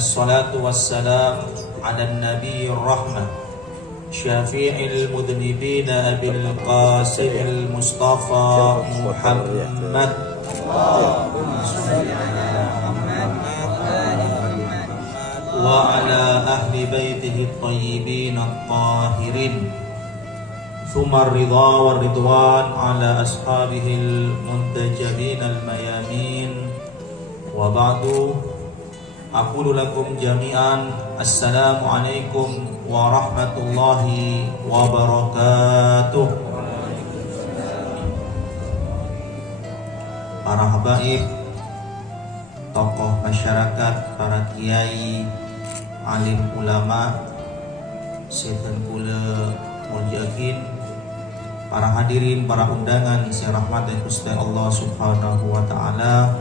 الصلاة والسلام على النبي الرحمة شفيع المذنبين أبي القاسم المصطفى محمد وعلى أهل بيته الطيبين الطاهرين ثم الرضا والرضوان على أصحابه المنتجبين الميامين وبعد أقول لكم جميعا السلام عليكم ورحمة الله وبركاته. Para habaib, tokoh masyarakat, para kiai, alim ulama, setan kula mulyakin, para hadirin, para undangan saya rahmat dan Gusti Allah Subhanahu wa taala,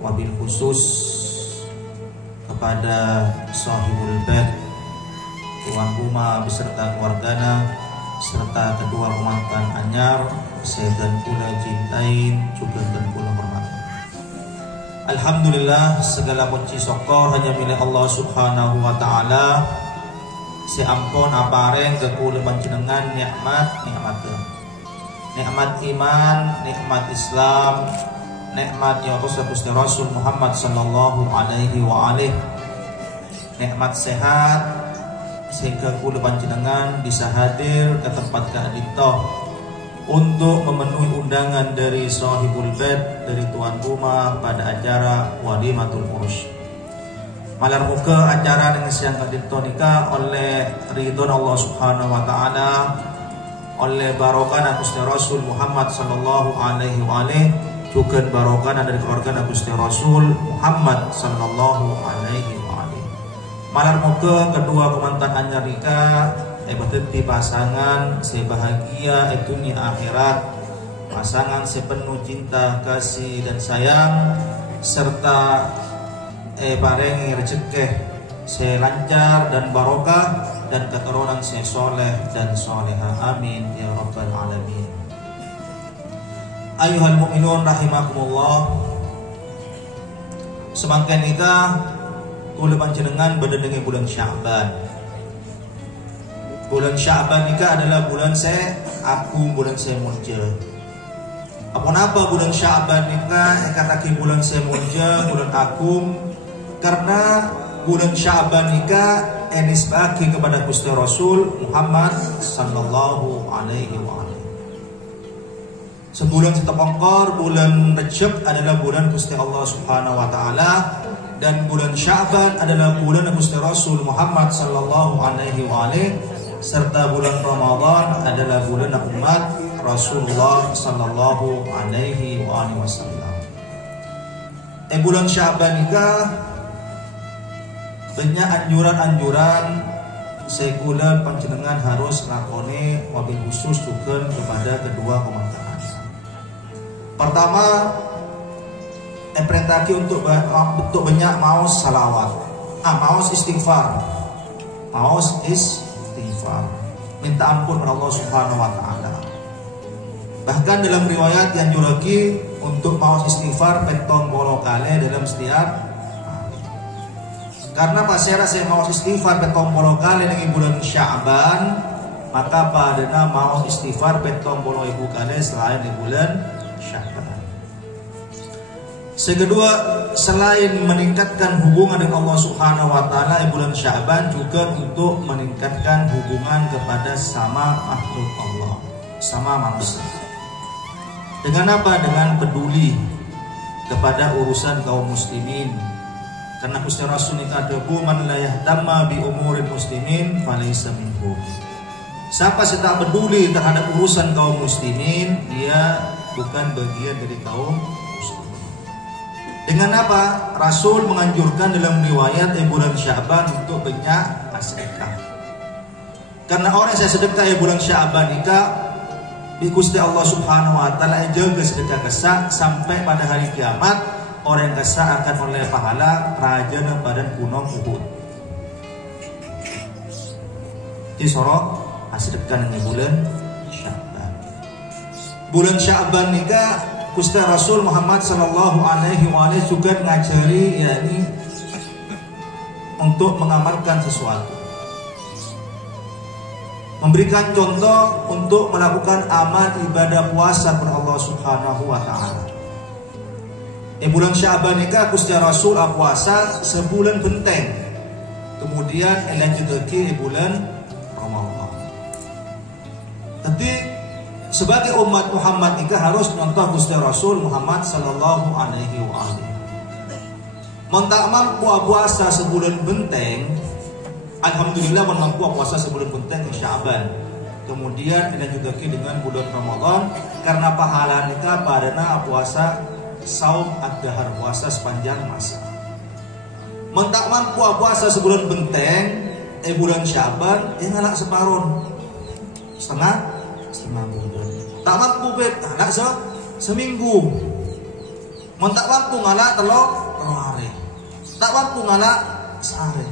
wabil khusus kepada sahibul bait, tuan rumah beserta keluargana serta kedua mantan anyar saya dan kula cintain juga dan kula hormati. Alhamdulillah, segala puji syukur hanya milik Allah Subhanahu wa taala. Seampun apareng ke kula panjenengan nikmat iman, nikmat Islam, nikmat ya Rasul Muhammad sallallahu alaihi wa alihi, nikmat sehat sehingga kula panjenengan bisa hadir ke tempat keadito untuk memenuhi undangan dari sahibul bait, dari tuan rumah pada acara walimatul urus. Malam muka acara dengan siang keadito nikah oleh ridho Allah Subhanahu wa taala, oleh barokah Gusti Rasul Muhammad sallallahu alaihi wa alihi, juga barokah dari keluarga Gusti Rasul Muhammad sallallahu alaihi wa alihi. Malam muka kedua kemantan anyar nikah berarti pasangan sebahagia dunia akhirat, pasangan sepenuh cinta kasih dan sayang, serta parengi rezeki selancar dan barokah dan keturunan soleh dan soleha, amin ya rabbal alamin. Ayuhal mu'minun rahimakumullah, semangkan nikah kula panjenengan berdengi bulan Sya'ban. Bulan Sya'ban nikah adalah bulan agung, bulan mulja. Apa bulan Sya'ban nikah katakan bulan mulja, bulan agung, karena bulan Sya'ban nikah nisbahkan kepada Gusti Rasul Muhammad sallallahu alaihi wa alihi. Sebulan setepengkor, bulan Rajab adalah bulan Gusti Allah Subhanahu wa taala, dan bulan Sya'ban adalah bulan Gusti Rasul Muhammad sallallahu alaihi wa alihi, serta bulan Ramadan adalah bulan umat Rasulullah sallallahu alaihi wa alihi wasallam. Bulan Sya'ban nikah banyak anjuran-anjuran sekula panjenengan harus lakoni, wabil khusus juga kepada kedua komandan. Pertama, perintahki untuk banyak maos salawat, maos istighfar, minta ampun kepada Allah Subhanahu wa taala. Bahkan dalam riwayat yang juraki untuk maos istighfar petong bolo kali dalam setiap hari. Karena pasera saya maos istighfar petong bolo kali dengan bulan Sya'ban, maka pada maos istighfar petong bolo ibu kali selain di bulan Sya'ban. Kedua, selain meningkatkan hubungan dengan Allah Subhanahu wa taala di bulan Sya'ban, juga untuk meningkatkan hubungan kepada sama makhluk Allah, sama manusia. Dengan apa? Dengan peduli kepada urusan kaum muslimin. Karena Gusti Rasul nikadabu man la yahtamma bi umurin muslimin falaysa minhum. Siapa yang tak peduli terhadap urusan kaum muslimin, dia bukan bagian dari kaum muslimin. Dengan apa? Rasul menganjurkan dalam riwayat bulan Sya'ban untuk banyak sedekah. Karena orang yang sedekah bulan Sya'ban nikah di Gusti Allah Subhanahu wa taala jaga sedekah kesak sampai pada hari kiamat, orang yang kesak akan oleh pahala raja badan gunung Uhud. Di sorok sedekah di bulan Sya'ban. Bulan Sya'ban nikah Gusti Rasul Muhammad sallallahu alaihi wa alihi juga ngajari yakni untuk mengamalkan sesuatu. Memberikan contoh untuk melakukan amal ibadah puasa kepada Allah Subhanahu wa taala. Bulan Sya'ban nikah Gusti Rasul puasa sebulan benteng. Kemudian lanjut lagi bulan Ramadan. Jadi sebagai umat Muhammad nikah harus contoh Gusti Rasul Muhammad sallallahu alaihi wasallam. Mentak mampu puasa sebulan benteng, alhamdulillah mampu puasa sebulan benteng Sya'ban. Kemudian lanjut lagi dengan bulan Ramadan karena pahala nikah padana puasa saum ad-dahar, puasa sepanjang masa. Mentak mampu puasa sebulan benteng bulan Sya'ban ngalak separuh setengah bulan. Tak mampu ngalak seminggu. Mentak mampu ngalak telur hari. Tak mampu ngalak sehari.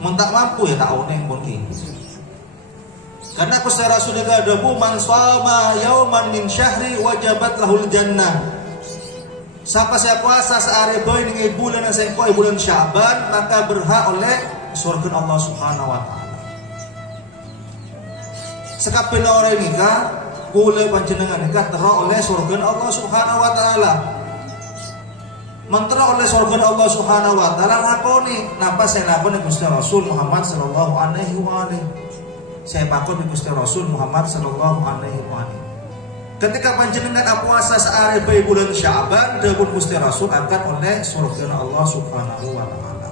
Mentak mampu ya tak oneng pun karena Gusti Rasul juga ada man shoma yauman min syahri wajabat lahul jannah. Siapa saya puasa sehari boy dengan bulan yang saya bulan Sya'ban maka berhak oleh surga Allah Subhanahu wa taala. Sekapil orang nikah boleh panjenengan nikah terok oleh surga Allah Subhanahu wa taala. Mentera oleh surga Allah Subhanahu wa taala lakoni napa saya lakoni Gusti Rasul Muhammad sallallahu alaihi wasallam. Saya pakon Gusti Rasul Muhammad sallallahu alaihi wasallam. Ketika panjenengan puasa sehari bulan Sya'ban dapun Gusti Rasul angkat oleh surga Allah Subhanahu wa taala.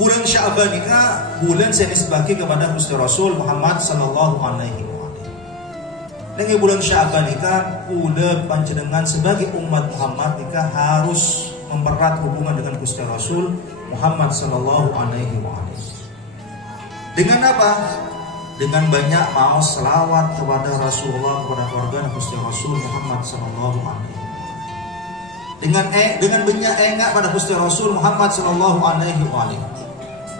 Bulan Sya'ban nikah bulan saya disebagi kepada Gusti Rasul Muhammad sallallahu alaihi wasallam. Dengan bulan Sya'ban nikah udah panjenengan sebagai umat Muhammad nikah harus mempererat hubungan dengan Gusti Rasul Muhammad sallallahu alaihi wasallam. Dengan apa? Dengan banyak mau selawat kepada Rasulullah, kepada keluarga Gusti Rasul Muhammad sallallahu alaihi wasallam. Dengan banyak engak pada Gusti Rasul Muhammad sallallahu alaihi wasallam.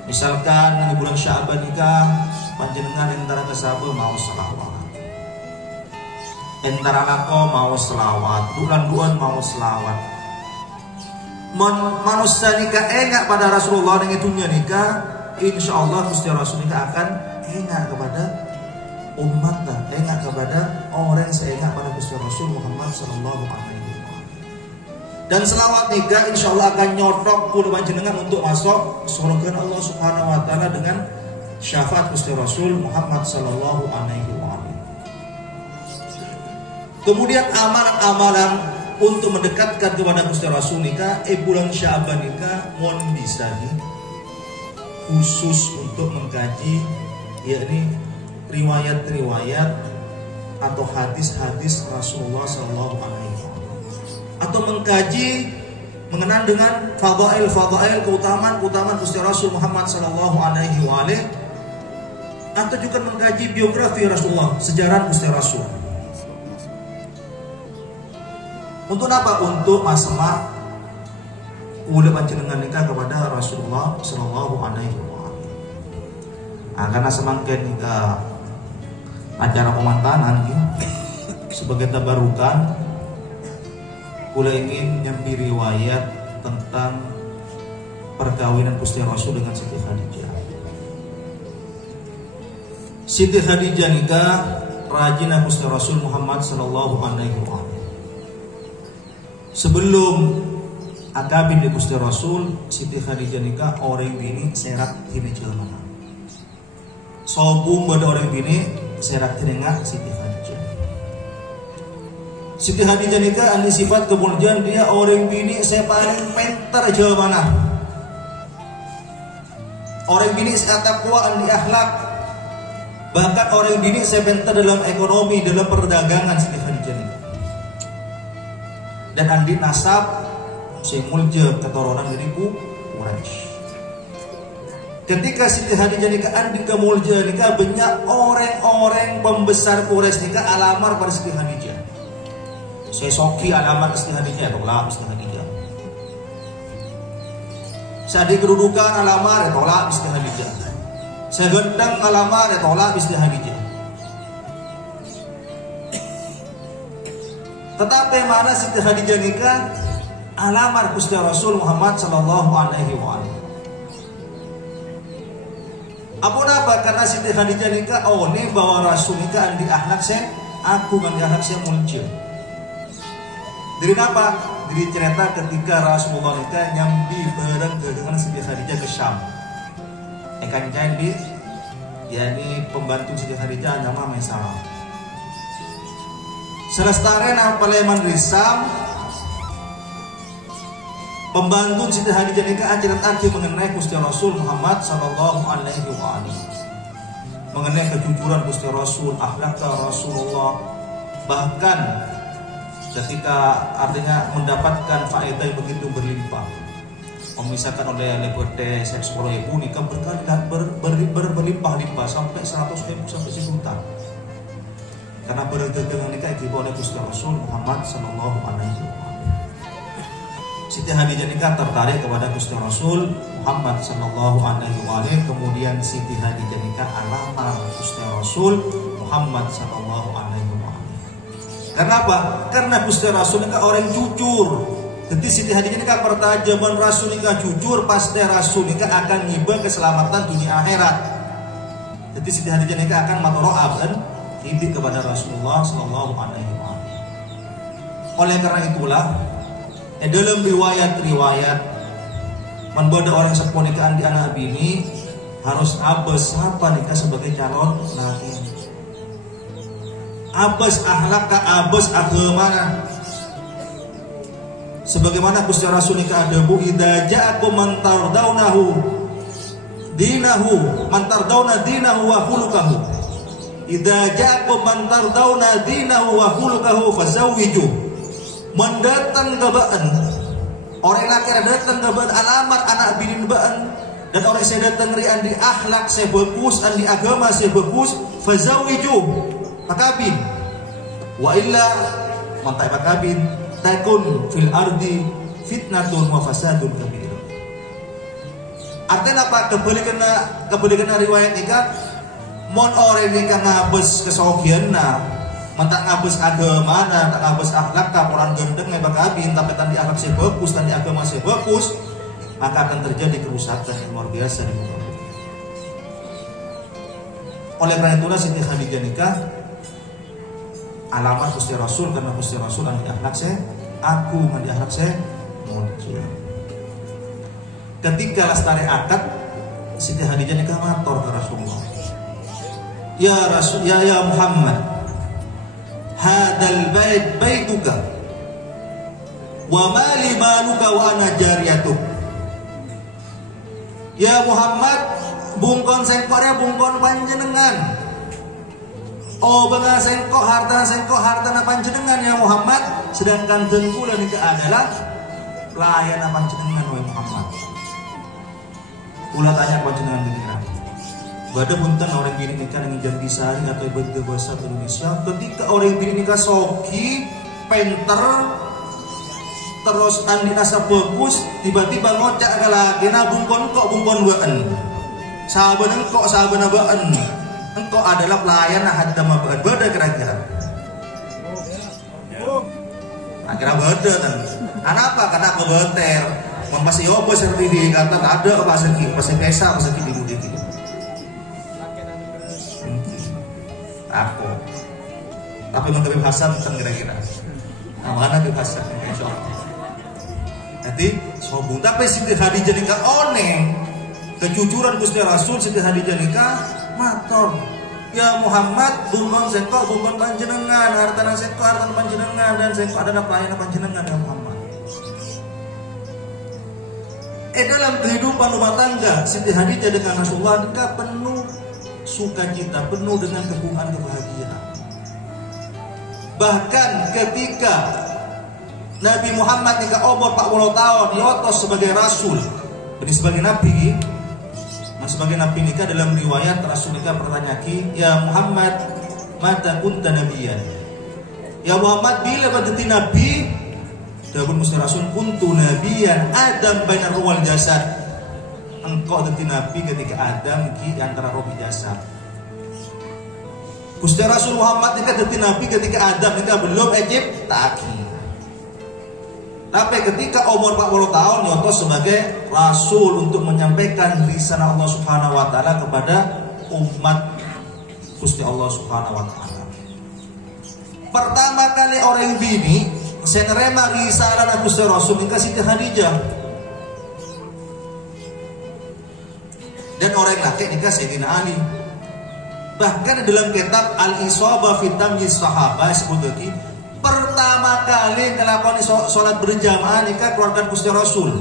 Misalkan di bulan Sya'ban nikah panjenengan antara kesabar mau selawat. Entara lako mau selawat, bulan mau selawat. Manusia nikah enggak pada Rasulullah dengan dunia nikah, insya Allah Gusti Rasul nikah akan enggak kepada umat, enggak kepada orang yang seenggak pada Gusti Rasul Muhammad sallallahu alaihi wasallam. Dan selawat nikah insya Allah akan nyotok kulo panjenengan untuk masuk surga Allah Subhanahu wa taala dengan syafaat Gusti Rasul Muhammad sallallahu alaihi wasallam. Kemudian amalan-amalan untuk mendekatkan kepada Gusti Rasul nikah bulan Sya'ban nikah mohon bisa nih khusus untuk mengkaji yakni riwayat-riwayat atau hadis-hadis Rasulullah sallallahu alaihi wasallam atau mengkaji mengenal dengan fadail keutamaan Gusti Rasul Muhammad sallallahu alaihi wasallam atau juga mengkaji biografi Rasulullah, sejarah Gusti Rasul. Untuk apa? Untuk masalah udah panjenengan nikah kepada Rasulullah sallallahu alaihi wasallam. Karena semakin nikah acara pemantanan sebagai tabarukan, kula ingin nyambi riwayat tentang perkawinan Gusti Rasul dengan Siti Khadijah. Siti Khadijah nikah rajin Gusti Rasul Muhammad sallallahu alaihi wasallam. Sebelum akabin di Gusti Rasul, Siti Khadijah nikah orang bini serak ini jelma. Sobung pada orang bini serak tinengah Siti Khadijah. Siti Khadijah nikah andi sifat kemuliaan dia orang bini saya paling pintar jelma. Orang bini saya takwa andi akhlak. Bahkan orang bini saya pintar dalam ekonomi, dalam perdagangan Siti Khadijah nikah. Dan andi nasab si mulja keturunan dari Quraisy. Ketika Siti Khadijah nikah andi ke mulja nikah banyak orang-orang pembesar Quraisy nikah alamar pada Siti Khadijah. Saya soki alamar Siti Khadijah tolak Siti Khadijah. Saya di kedudukan alamar tolak Siti Khadijah. Saya gendang alamar tolak Siti Khadijah. Tetapi mana Siti Khadijah nikah alamar Gusti Rasul Muhammad sallallahu alaihi wasallam. Apa napa karena Siti Khadijah nikah ini bahwa Rasul nikah andi akhlak saya aku kan di akhlak saya muncul. Dari apa? Dari cerita ketika Rasulullah nikah nyambi bareng dengan Siti Khadijah ke Syam. Ekan jadi yakni pembantu Siti Khadijah nama Maisarah. Selestaren apa leman risam pembantu Siti Khadijah nikah ajaran mengenai Gusti Rasul Muhammad sallallahu alaihi wasallam. Mengenai kejujuran Gusti Rasul, akhlak Rasulullah, bahkan ketika artinya mendapatkan faedah yang begitu berlimpah. Misalkan oleh liberté seksual ibu nikah berlimpah-limpah sampai 100.000 sampai 1 juta. Karena berdagang nikah dibawa oleh Gusti Rasul Muhammad sallallahu alaihi wasallam. Siti Khadijah nikah tertarik kepada Gusti Rasul Muhammad sallallahu alaihi wasallam. Kemudian Siti Khadijah nikah alamar Gusti Rasul Muhammad sallallahu alaihi wasallam. Kenapa? Karena Gusti Rasul nikah orang jujur. Jadi Siti Khadijah nikah pertajaman Rasul nikah jujur, pasti Rasul nikah akan ngibah keselamatan dunia akhirat. Jadi Siti Khadijah nikah akan matoro'ab dan hidup kepada Rasulullah sallallahu alaihi wasallam. Oleh karena itulah dalam riwayat membuat orang sepuluh nikahan di anak bini harus abes apa nikah sebagai calon laki. Abes akhlak ka abes agama. Sebagaimana Gusti Rasul nikah ada bu idza ja'akum man tardawnahu dinahu man tardawna dinahu wa khuluquhu. Idza ja'akum man tardawna dinahu wa khuluquhu fazawwiju. Mendatang gabaan orang laki datang gabaan alamat anak bini baan dan orang saya datang rian di akhlak saya bagus dan di agama saya bagus fazawiju makabin wa illa mantai makabin takun fil ardi fitnatun wa fasadun kabir. Artinya apa? Kebalikan riwayat nikah mon orang nikah ngabes kesogianna mentak ngabes agama, tak ngabes akhlak, kaporan gendeng nebak kabin, tapi tadi akhlak saya bagus, tadi agama saya bagus, maka akan terjadi kerusakan yang luar biasa di muka bumi. Oleh karena itulah Siti Khadijah nikah alamat Gusti Rasul, karena Gusti Rasul andi akhlak saya, aku andi akhlak saya muncul. Ketika lestari akad, Siti Khadijah nikah matur ke Rasulullah. Ya Rasul, ya Muhammad. Hadal bait baituka wa mali maluka wa ana jariyatuk. Ya Muhammad, bungkon sengkornya bungkon panjenengan. Oh benga sengkok harta panjenengan ya Muhammad. Sedangkan dengkula nikah adalah pelayan panjenengan wahai Muhammad. Ulah tanya panjenengan dikira. Bada punten orang bini nikah dengan janji sehari atau ibadah bahasa Indonesia. Ketika orang bini nikah soki, penter, terus andi nasa bagus, tiba-tiba ngocak ke lagi, nah bungkon baan. Sahabat baan. Engkau adalah pelayan hadama baan. Bada kira-kira. Akhirnya bada kan. Kenapa? Karena aku beter. Masih yobo sertifikat ada pasal pesa pasal dulu dikit. Aku tapi menurut Hasan kan kira-kira mana ke Hasan jadi sobung tapi Siti Khadijah nikah oneng kejujuran Gusti Rasul. Siti Khadijah nikah matur ya Muhammad bungkon sengkok bungkon panjenengan hartana sengkok hartana panjenengan dan sengkok adalah pelayanan panjenengan ya Muhammad. Dalam kehidupan rumah tangga Siti Khadijah dengan Rasulullah nikah penuh sukacita, penuh dengan kebungaan kebahagiaan. Bahkan ketika Nabi Muhammad nikah umur 40 tahun diotos sebagai rasul, jadi sebagai nabi. Sebagai nabi nikah dalam riwayat Rasul nikah pertanyaan, ya Muhammad, mata kunta nabiyan. Ya Muhammad, bila berarti nabi? Dawuh Gusti Rasul, kuntu nabiyan Adam bainar ruwal jasad. Engkau dadi nabi ketika Adam ki antara roh jasad. Gusti Rasul Muhammad nikah dadi nabi ketika Adam nikah belum ejib taki. Tapi ketika umur 40 tahun nyotos sebagai rasul untuk menyampaikan risalah Allah Subhanahu wa taala kepada umat Gusti Allah Subhanahu wa taala. Pertama kali orang bini saya nerima risalah Gusti Rasul ini Siti Khadijah. Dan orang laki nikah Sayyidina Ali. Bahkan dalam kitab Al-Isabah fi Tamyiz Sahabah sebut lagi, pertama kali melakukan sholat berjamaah nikah keluarga Gusti Rasul.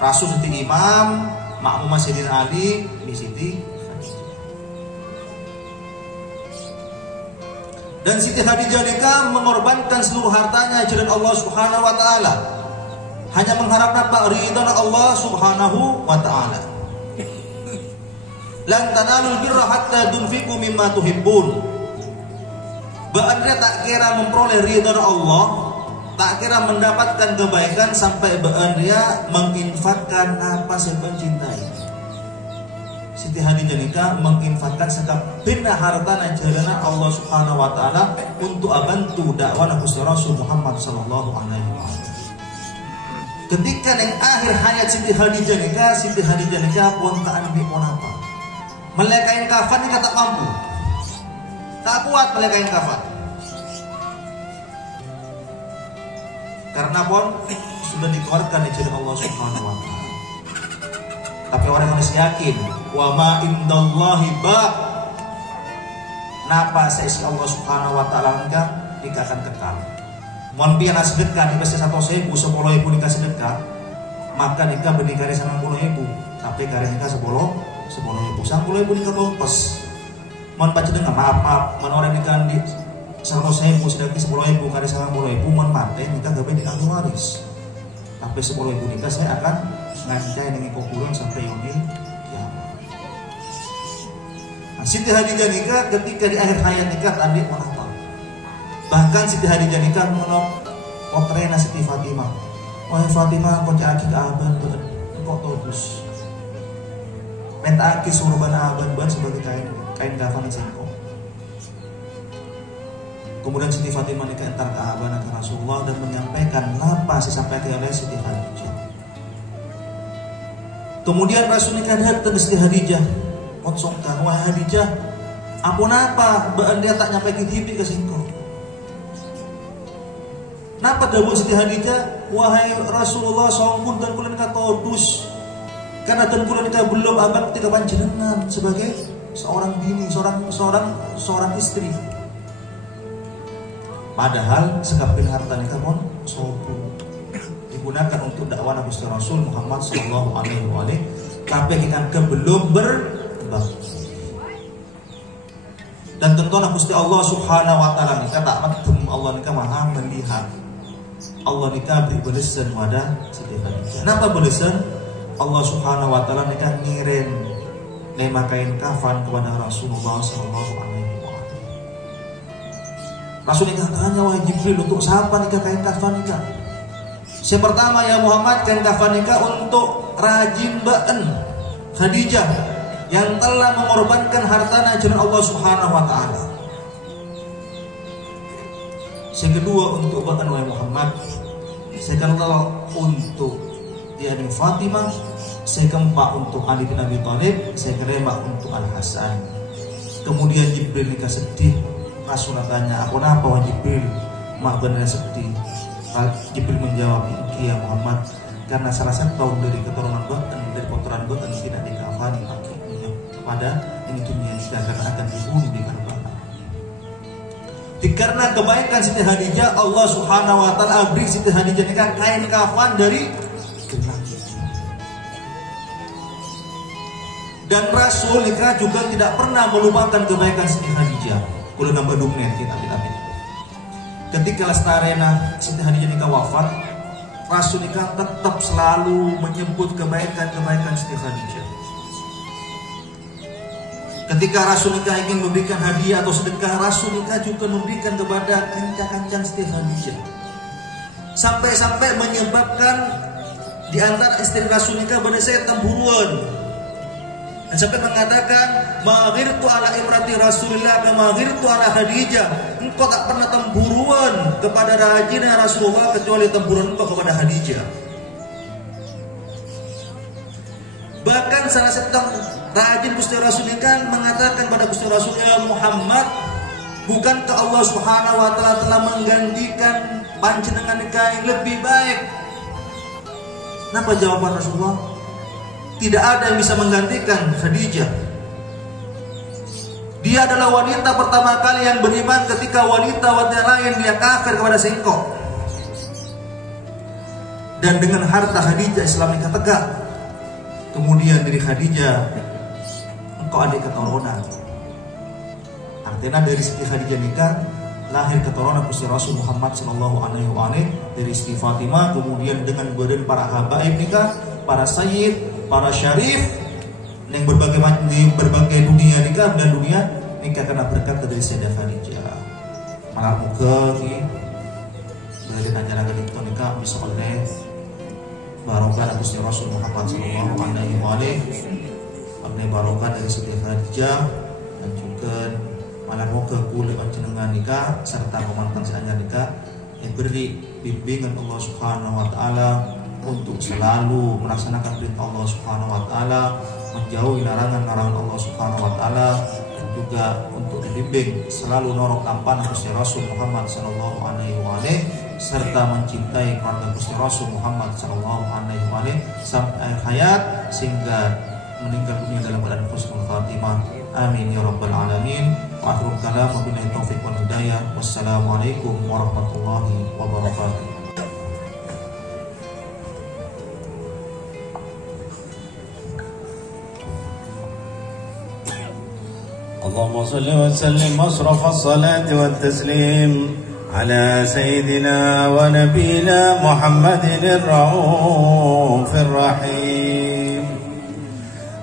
Rasul Siti Imam, makmumah Sayyidina Ali, di Siti Khadijah. Dan Siti Khadijah nikah mengorbankan seluruh hartanya jalan Allah Subhanahu wa taala. Hanya mengharapkan ridha Allah Subhanahu wa taala. Lan tanalul birra hatta tunfiqu mimma tuhibbun. Anda tak kira memperoleh ridha Allah, tak kira mendapatkan kebaikan sampai Anda menginfakkan apa yang mencintai. Siti Khadijah nikah menginfakkan sekabehna hartana jalana Allah Subhanahu wa taala untuk bantu dakwah Gusti Rasul Muhammad sallallahu alaihi wasallam. Ketika yang akhir hayat Siti Khadijah nikah pun tak ambil pun apa. Melekain kafan ini tak mampu, tak kuat melekain kafan. Karena pun sudah dikeluarkan di jalan Allah Subhanahu wa taala. Tapi orang harus yakin, wa ma indallahi ba. Napa seisi Allah Subhanahu wa taala nikah akan kekal. Mohon biar sedekah di pasti 1.000, 10.000 nikah sedekah, maka nikah bernikah 90.000, tapi karena nikah 10.000 nikah kompos. Mohon baca dengan maaf, mohon orang nikah di 100.000 sedekah 10.000 kali 90.000, mohon mati nikah gak boleh diambil waris. Tapi 10.000 nikah saya akan ngancai dengan kuburan sampai yaumil kiamat. Nah, Siti Khadijah nikah ketika di akhir hayat nikah tadi menapa. Bahkan Siti Khadijah nikah menolak potrena Siti Fatimah. Wahai Fatimah, kau caki ke aban kok todus. Mentaki surban aban sebagai kain kafan singkong. Kemudian Siti Fatimah nikah entar ke aban ke Rasulullah dan menyampaikan apa sih sampai ke Siti Khadijah. Kemudian Rasul nikah datang ke Siti Khadijah. Konsongkan, wah Khadijah, ampun apa? Dia tak nyampe hidup ke singkong. Napa dawuh Siti Khadijah, wahai Rasulullah sampun dan kula nikah todus. Karena dan kula nikah belum abad ketika panjenengan sebagai seorang bini, seorang istri. Padahal sekabeh harta nikah pun sopo digunakan untuk dakwah Gusti Rasul Muhammad sallallahu alaihi wasallam. Tapi kita belum berbakti. Dan tentu Gusti Allah Subhanahu wa taala nikah tak madhum, Allah nikah maha melihat. Allah nikah beri balasan wadah Siti Khadijah. Napa balasan? Allah Subhanahu wa taala nikah ngirim lima kain kafan kepada Rasulullah sallallahu alaihi wasallam. Rasul nikah tanya, wahai Jibril, untuk siapa nikah kain kafan nikah? Yang pertama, ya Muhammad, kain kafan nikah untuk rajin ba'en Khadijah yang telah mengorbankan hartanya jalan Allah Subhanahu wa taala. Yang kedua, untuk ba'en wahai Muhammad. Yang ketiga, untuk yakni Fatimah. Yang keempat, untuk Ali bin Abi Thalib. Yang kelima, untuk Al Hasan. Kemudian Jibril nikah sedih. Rasul tanya, aku kenapa wahai Jibril? Mak benar sedih. Jibril menjawab, ya Muhammad, karena salah satu tahun dari keturunan Ba'an, dari kotoran Ba'an tidak dikafani akhirnya pada ini dunia karena akan dibunuh di Karbala. Karena kebaikan Siti Khadijah, Allah Subhanahu wa taala beri Siti Khadijah nikah kain kafan dari langit. Dan Rasul nikah juga tidak pernah melupakan kebaikan Siti Khadijah. Kulo nambah dumnen kita ketika Lestarena Siti Khadijah nikah wafat, Rasul nikah tetap selalu menyebut kebaikan Siti Khadijah. Ketika Rasul nikah ingin memberikan hadiah atau sedekah, Rasul nikah juga memberikan kepada kancang-kancang Siti Khadijah. Sampai-sampai menyebabkan di antara istri Rasul nikah pada saya temburuan. Dan sampai mengatakan, "Maghirtu ala imrati Rasulillah kama maghirtu ala Khadijah." Engkau tak pernah temburuan kepada rajinnya Rasulullah kecuali temburuan engkau kepada Khadijah. Bahkan salah satu rajin Gusti Rasul ini kan mengatakan pada Gusti Rasul, "Ya Muhammad, bukankah Allah Subhanahu wa taala telah menggantikan panjenengan nikah yang lebih baik?" Kenapa jawaban Rasulullah? Tidak ada yang bisa menggantikan Khadijah. Dia adalah wanita pertama kali yang beriman ketika wanita-wanita lain dia kafir kepada engkau. Dan dengan harta Khadijah Islam nikah tegak. Kemudian dari Khadijah engkau ada keturunan. Artinya dari segi Khadijah nikah lahir keturunan Gusti Rasul Muhammad sallallahu alaihi wasallam dari Siti Fatimah, kemudian dengan badan para habaib nikah, para sayyid, para syarif yang berbagai dunia nikah dan dunia nikah karena berkat dari Sayyidah Khadijah. Malah muga ki dari ajaran itu nikah bisa oleh barokah Gusti Rasul Muhammad sallallahu alaihi wasallam, oleh barokah dari Sayyidah Khadijah, dan juga malah muga kula panjenengan nikah serta pemantan sadaya nikah yang beri bimbingan Allah Subhanahu wa taala untuk selalu melaksanakan perintah Allah Subhanahu wa taala, menjauhi larangan-larangan Allah Subhanahu wa taala, dan juga untuk dibimbing selalu norok tampan Gusti Rasul Muhammad sallallahu alaihi wasallam serta mencintai keluarga Gusti Rasul Muhammad sallallahu alaihi wasallam sampai akhir hayat sehingga meninggal dunia dalam keadaan husnul khatimah. Amin ya rabbal alamin. Wa akhiru kalam wabillahi taufiq wal hidayah. Wassalamualaikum warahmatullahi wabarakatuh. اللهم صل وسلم أشرف الصلاة والتسليم على سيدنا ونبينا محمد الرؤوف الرحيم.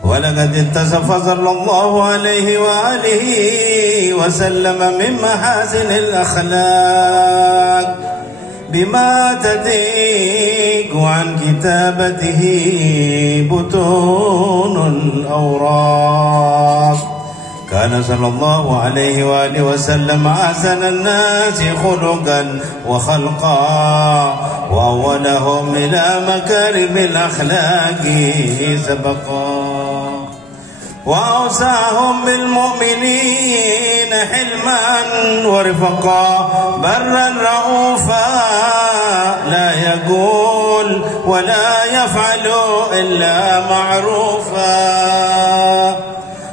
ولقد اتصف صلى الله عليه وآله وسلم من محاسن الأخلاق بما تضيق عن كتابته بطون الأوراق. كان صلى الله عليه وآله وسلم أحسن الناس خلقا وخلقا وأولهم إلى مكارم الأخلاق سبقا وأوساهم بالمؤمنين حلما ورفقا برا رؤوفا لا يقول ولا يفعل إلا معروفا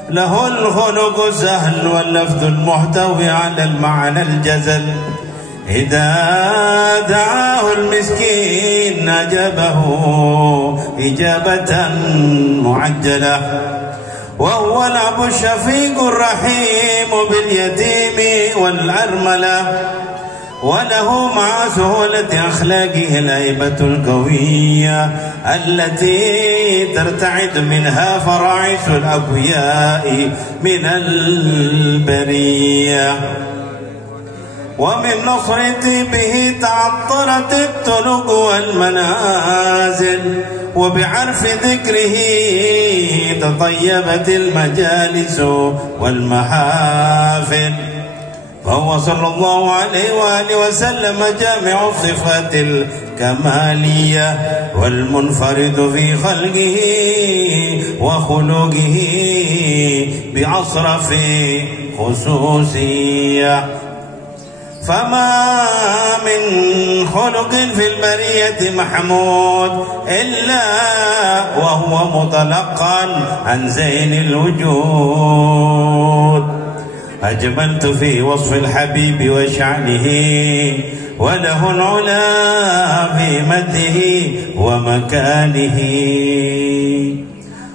له الخلق سهل واللفظ المحتوي على المعنى الجزل إذا دعاه المسكين أجابه إجابة معجلة وهو الأب الشفيق الرحيم باليتيم والأرملة وله مع سهولة أخلاقه الهيبة القوية التي ترتعد منها فراعس الأقوياء من البرية ومن نصرة به تعطرت الطرق والمنازل وبعرف ذكره تطيبت المجالس والمحافل فهو صلى الله عليه وآله وسلم جامع الصفات الكمالية والمنفرد في خلقه وخلقه بأصرف خصوصية فما من خلق في البرية محمود إلا وهو متلقا عن زين الوجود أجملت في وصف الحبيب وشعنه وله العلا في مده ومكانه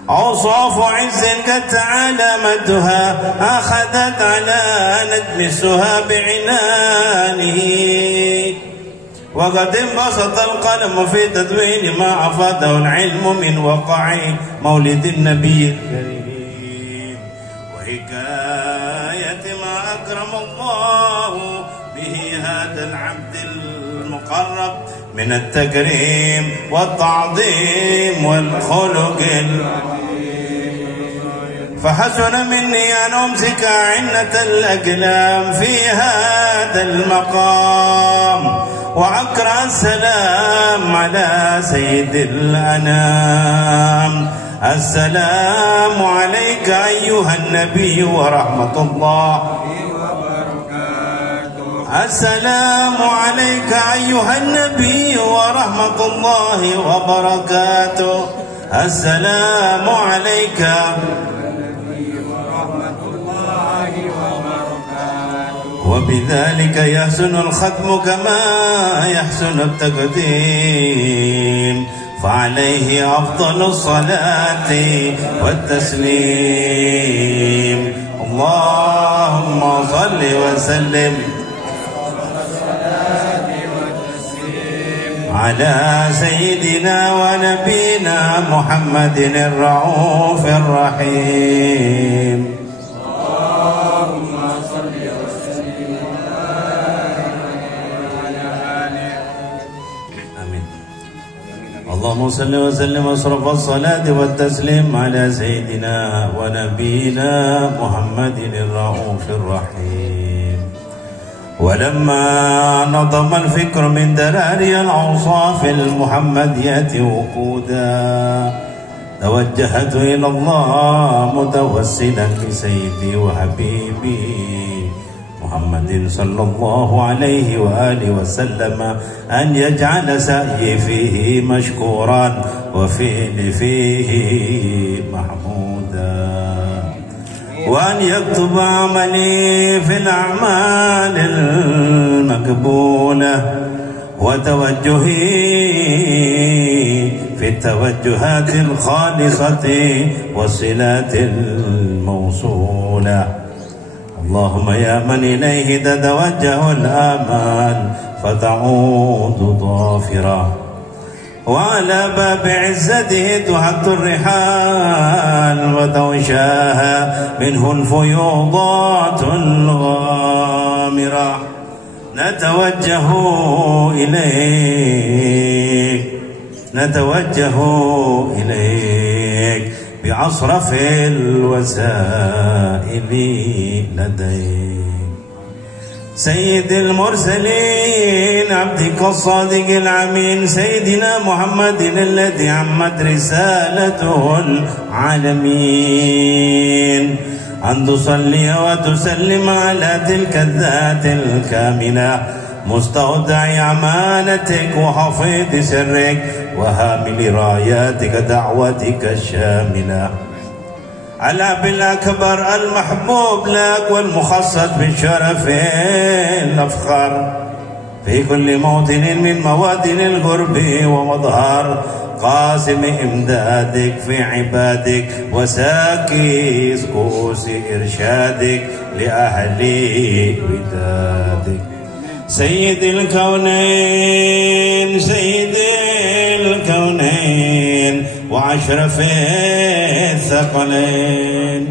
أوصاف عز قد تعالى مدها أخذت على نجم السها بعنانه وقد انبسط القلم في تدوين ما أفاده العلم من وقع مولد النبي الكريم وحكاية ما أكرم الله به هذا العبد المقرب من التكريم والتعظيم والخلق فحسن مني أن أمسك عنة الأقلام في هذا المقام وأقرأ السلام على سيد الأنام. السلام عليك أيها النبي ورحمة الله وبركاته. السلام عليك أيها النبي ورحمة الله وبركاته. السلام عليك وبذلك يحسن الختم كما يحسن التقديم، فعليه أفضل الصلاة والتسليم. اللهم صل وسلم على سيدنا ونبينا محمد الرؤوف الرحيم. اللهم صل وسلم أشرف الصلاة والتسليم على سيدنا ونبينا محمد الرؤوف الرحيم. ولما نظم الفكر من دراري الأوصاف المحمدية وقودا، توجهت إلى الله متوسلا بسيدي وحبيبي محمد صلى الله عليه وآله وسلم أن يجعل سعيي فيه مشكورا وفعلي فيه محمودا، وأن يكتب عملي في الأعمال المقبولة وتوجهي في التوجهات الخالصة والصلات الموصولة. اللهم يا من إليه تتوجه الآمال فتعود ضافرة، وعلى باب عزته تحط الرحال وتغشاها منه الفيوضات الغامرة. نتوجه إليك بعصرف الوسائل لديك. سيد المرسلين عبدك الصادق الأمين سيدنا محمد الذي عمت رسالته العالمين، أن تصلي وتسلم على تلك الذات الكاملة مستودع أمانتك وحفيظ سرك وهامل راياتك دعوتك الشاملة، الأب الأكبر المحبوب لك والمخصص بالشرف الأفخر في كل موطن من مواطن القرب ومظهر، قاسم إمدادك في عبادك وساكي كؤوس إرشادك لأهل ودادك. سيد الكونين وأشرف الثقلين،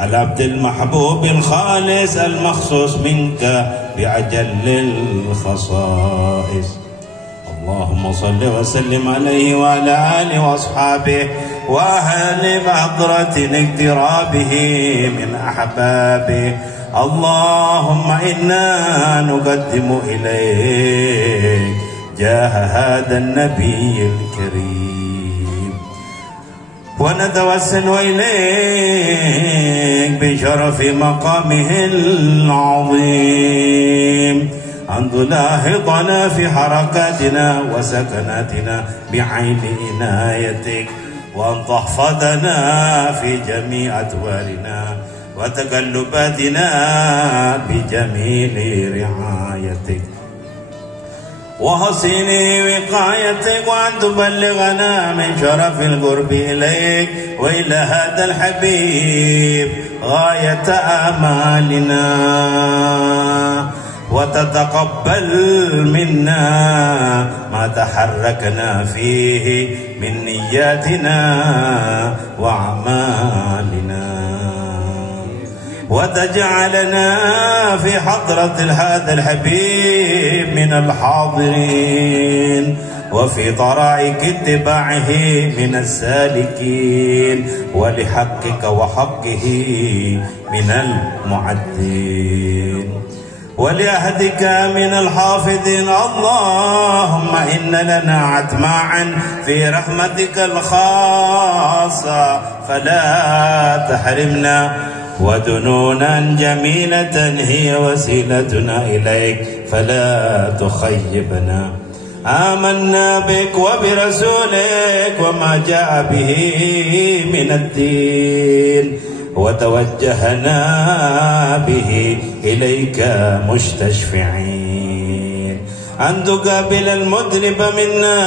العبد المحبوب الخالص المخصوص منك بعجل الخصائص. اللهم صل وسلم عليه وعلى آله وأصحابه وأهل بحضرة اقترابه من أحبابه. اللهم إنا نقدم إليك جاه هذا النبي الكريم، ونتوسل إليك بشرف مقامه العظيم أن تلاحظنا في حركاتنا وسكناتنا بعين عنايتك، وأن تحفظنا في جميع أدوارنا وتقلباتنا بجميل رعايتك وحسن وقايتك، وأن تبلغنا من شرف القرب إليك وإلى هذا الحبيب غاية آمالنا، وتتقبل منا ما تحركنا فيه من نياتنا وأعمالنا، وتجعلنا في حضرة هذا الحبيب من الحاضرين وفي طرائق اتباعه من السالكين ولحقك وحقه من المعدين ولعهدك من الحافظين. اللهم إن لنا عتماعا في رحمتك الخاصة فلا تحرمنا ودنونا جميلة هي وسيلتنا إليك فلا تخيبنا. آمنا بك وبرسولك وما جاء به من الدين وتوجهنا به إليك مستشفعين أن تقابل المذنب منا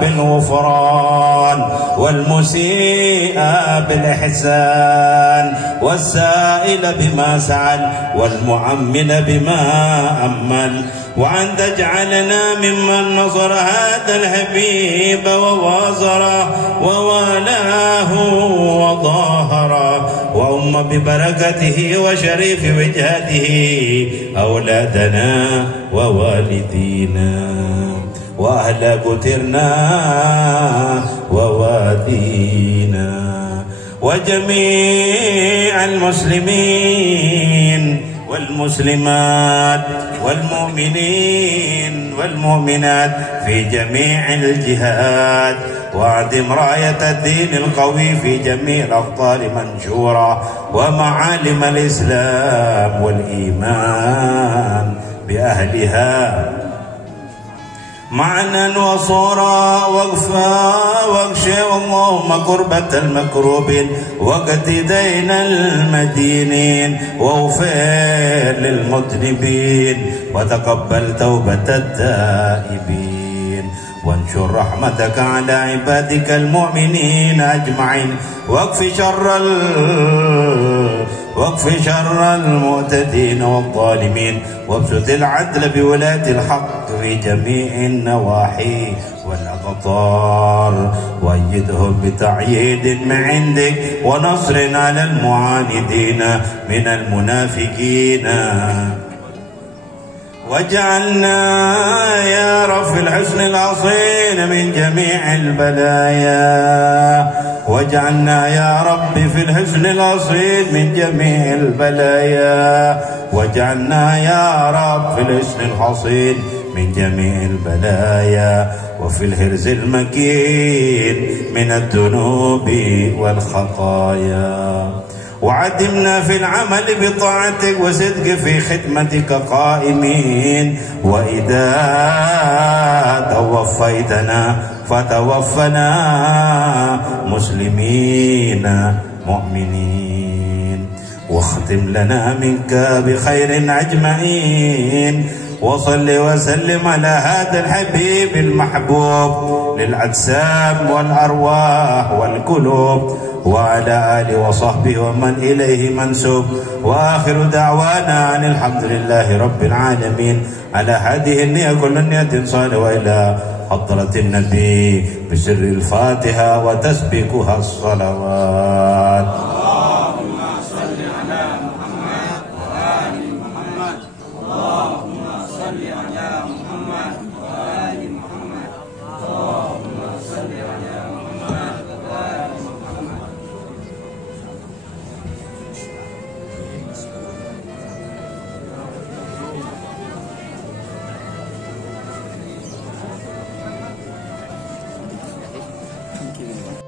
بالغفران والمسيء بالإحسان والسائل بما سأل والمعمل بما أمل وأن تجعلنا ممن نصر هذا الحبيب ووازره ووالاه وظاهره وأم ببركته وشريف وجهته أولادنا ووالدينا وأهل قترنا ووادينا وجميع المسلمين والمسلمات والمؤمنين والمؤمنات في جميع الجهات وأعدم راية الدين القوي في جميع الأقطار منشورة ومعالم الإسلام والإيمان بأهلها معنى وصورا واغشى اللهم كربة المكروبين وقد دين المدينين واغفر للمذنبين وتقبل توبة التائبين وانشر رحمتك على عبادك المؤمنين أجمعين واكف شر المعتدين والظالمين وابسط العدل بولاة الحق في جميع النواحي والأقطار وأيدهم بتعييد من عندك ونصر على المعاندين من المنافقين واجعلنا يا رب في الحسن العصين من جميع البلايا واجعلنا يا رب في الحسن العصين من جميع البلايا واجعلنا يا رب في الحسن الحصين من جميع البلايا وفي الهرز المكين من الذنوب والخطايا وعدمنا في العمل بطاعتك وصدق في خدمتك قائمين وإذا توفيتنا فتوفنا مسلمين مؤمنين واختم لنا منك بخير أجمعين وصل وسلم على هذا الحبيب المحبوب للأجسام والأرواح والقلوب وعلى آله وصحبه ومن إليه منسوب وآخر دعوانا أن الحمد لله رب العالمين. على هذه النية كل نية صالحة وإلى حضرة النبي بسر الفاتحة وتسبيكها الصلوات. Thank you.